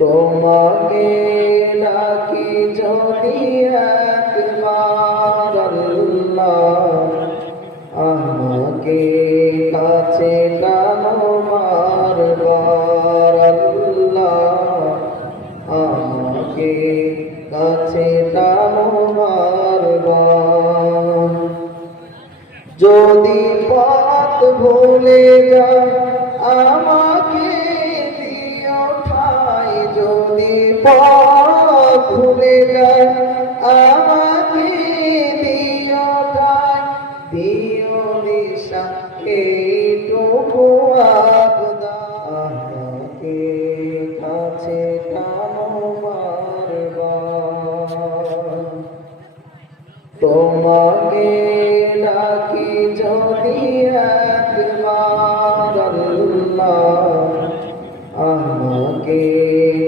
তোমাকে ডাকি যদি একবার আল্লাহ, আমাকে কাছে টানো বারবার আল্লাহ, আমাকে কাছে টানো বারবার। যদি পথ ভুলে যায় আমাকে দিও ঠাই, যদি পথ ভুলে যায় আমাকে দিও ঠাই, দিও দিশা এইটুকু আবদার, আমাকে কাছে টানো বারবার। তোমাকে ডাকি যদি একবার আল্লাহ, আমাকে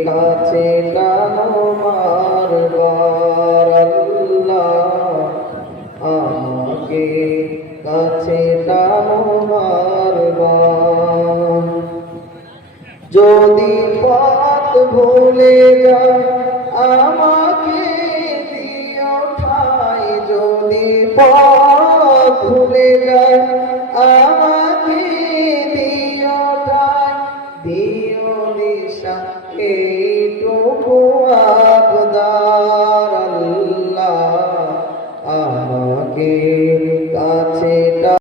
কাছে টানো বারবার আল্লাহ, আমাকে কাছে টানো বারবার। যদি পথ ভুলে যায় আমাকে দিও ঠাই, যদি পথ ভুলে যায় আমাকে দিও ঠাই, দিও দিশা এইটুকু আবদার আল্লাহ, আমাকে